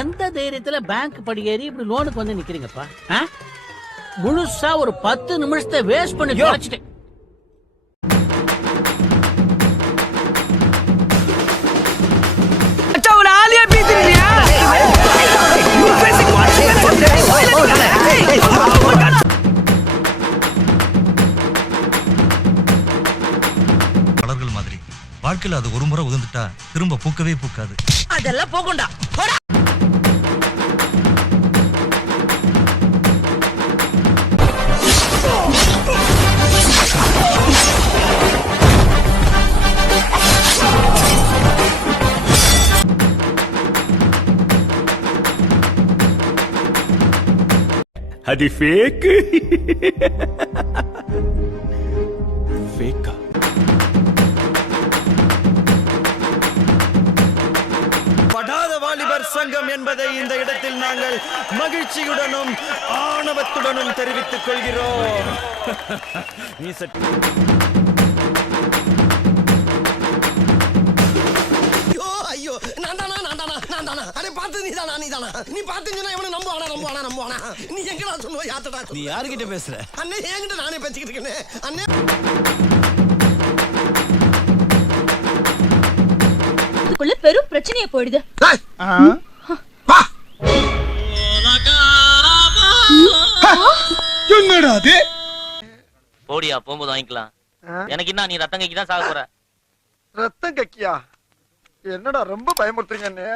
எந்த தைரியத்துல பேங்க் படியேறி இப்படி லோனுக்கு வந்து நிக்கிறீங்கப்பா? முழுசா ஒரு 10 நிமிஷத்தை வேஸ்ட் பண்ணி தொலைச்சிட்டேன். மலர்கள் மாதிரி வாழ்க்கையில அது ஒரு முறை உதிர்ந்துட்டா திரும்ப பூக்கவே பூக்காது. அதெல்லாம் போகும்டா. అది ఫేక్ ఫేక్ படாத வாலிபர் சங்கம் என்பதை இந்த இடத்தில் நாங்கள் மகிழ்ச்சியுடனும் ஆணவத்துடனும் தெரிவித்துக் கொள்கிறோம். ஐயோ நான் தானா அடே பார்த்து நீதானா நீ பார்த்துன்னா இவனை நம்புவானா நீ எங்கடா சொல்லுவ யாத்தடா நீ யார்கிட்ட பேசுற? அண்ணே என்கிட்ட நானே பேசிக்கிட்டு இருக்கேனே அண்ணே. இதுக்குள்ள பெரும் பிரச்சனையே போயிடுது. என்னடா அது? போடியா போகும்போது வாங்கிக்கலாம். எனக்கு என்ன நீ ரத்தம் கைக்கு தான் சாக போற. ரத்தம் கக்கியா? என்னடா ரொம்ப பயமுறுத்துறீங்க அண்ணே.